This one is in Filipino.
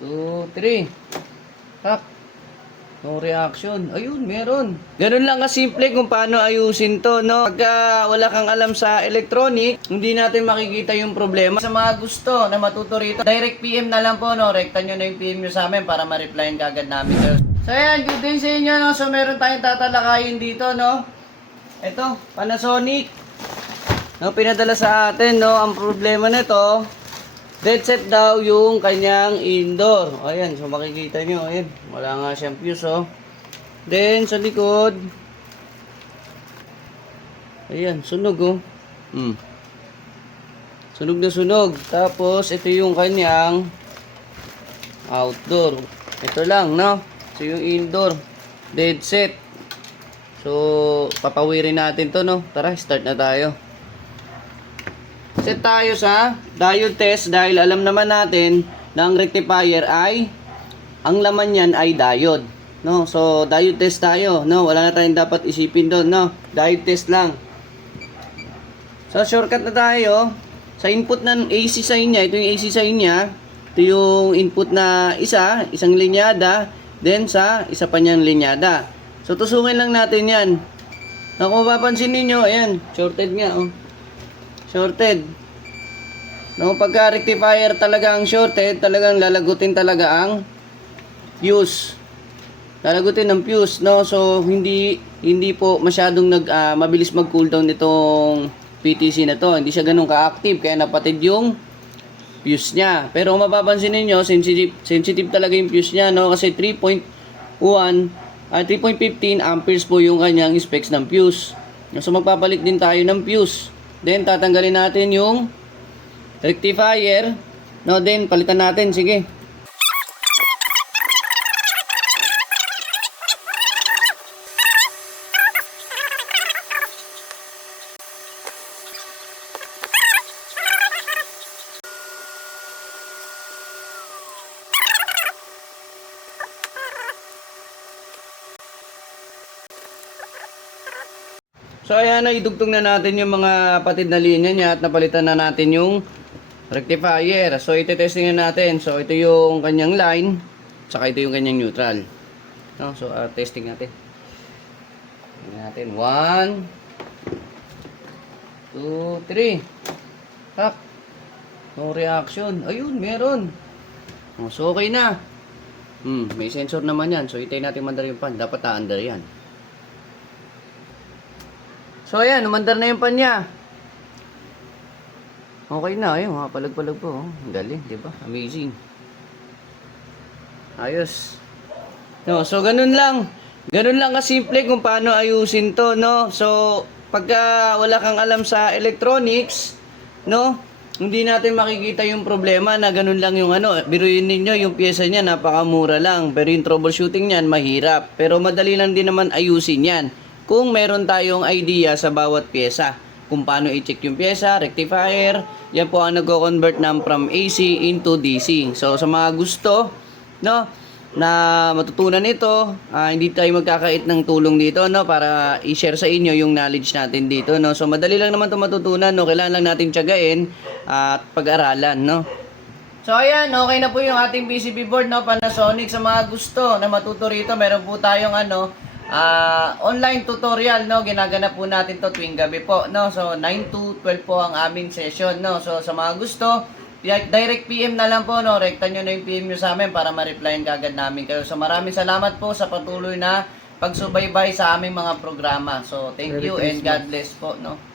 2, 3. Tak. No reaction. Ayun, meron. Ganun lang kasimple kung paano ayusin to, no? Pagka wala kang alam sa electronic, hindi natin makikita yung problema. Sa mga gusto na matuto rito, direct PM na lang po, no? Rekta nyo na yung PM nyo sa amin para ma-replyan kagad namin kayo. So ayan, good day sa inyo, no? So meron tayong tatalakayin dito, no? Ito, Panasonic. No, pinadala sa atin, no? Ang problema nito, dead set daw yung kanyang indoor. Ayan, so makikita nyo, ayan. Wala nga siyang fuse, oh. Then, sa likod, ayan, sunog, oh. Sunog na sunog. Tapos, ito yung kanyang outdoor. Ito lang, no? So, yung indoor, dead set. So, papawirin natin to, no? Tara, start na tayo. Set tayo sa diode test dahil alam naman natin na ang rectifier ay ang laman niyan ay diode, no? So diode test tayo, no? Wala na tayong dapat isipin doon, no? Diode test lang. So shortcut na tayo sa input ng AC sa inya. Ito yung AC sa inya. Ito yung input na isang linyada, then sa isa pa niyang linyada. So tusungin lang natin 'yan. Na kung mapapansin niyo, ayan, shorted nga, oh. Shorted. No, pagka rectifier talaga ang shorted, talagang lalagutin talaga ang fuse. Lalagutin ng fuse, no? So hindi po masyadong mabilis mag-cool down nitong PTC na to. Hindi siya ganoon ka-active kaya napatid yung fuse niya. Pero kung mapapansin niyo, sensitive talaga yung fuse niya, no? Kasi 3.15 amperes po yung kanyang specs ng fuse. So magpapalit din tayo ng fuse. Then tatanggalin natin yung rectifier. No, then palitan natin, sige. So ayan, idugtong na natin yung mga patid na linya niya at napalitan na natin yung rectifier. So ite-testing na natin. So ito yung kanyang line, saka ito yung kanyang neutral. No, so testing natin. Tingnan natin. 1 2 3. Tak. No reaction. Ayun, meron. Oh, so okay na. May sensor naman yan. So itayin natin mandar yung pan. Dapat aandar yan. So ayan, umandar na yung pan niya. Okay na, ayun, mga palag-palag po. Ang galing, di ba? Amazing. Ayos. No, so ganun lang. Ganun lang kasimple kung paano ayusin to, no? So, pagka wala kang alam sa electronics, no? Hindi natin makikita yung problema na ganun lang yung ano. Biruin ninyo, yung pyesa niya napakamura lang. Pero yung troubleshooting niyan, mahirap. Pero madali lang din naman ayusin yan. Kung meron tayong idea sa bawat pyesa, kung paano i-check yung pyesa, rectifier, yan po ang nagko-convert ng from AC into DC. So sa mga gusto, no, na matutunan ito, hindi tayo magkakait ng tulong dito, no, para i-share sa inyo yung knowledge natin dito, no. So madali lang naman 'to matutunan, no. Kailangan lang natin tiyagain at pag-aralan, no. So ayan, okay na po yung ating PCB board, no, Panasonic. Sa mga gusto na matuto rito, meron po tayong online tutorial, no, ginaganap po natin to tuwing gabi po, no. So 9 to 12 po ang aming session, no. So sa mga gusto, direct PM na lang po, no. Rekta nyo na yung PM nyo sa amin para ma-replyan kagad namin kayo. So maraming salamat po sa patuloy na pagsubaybay sa aming mga programa. So thank you and God bless po, no.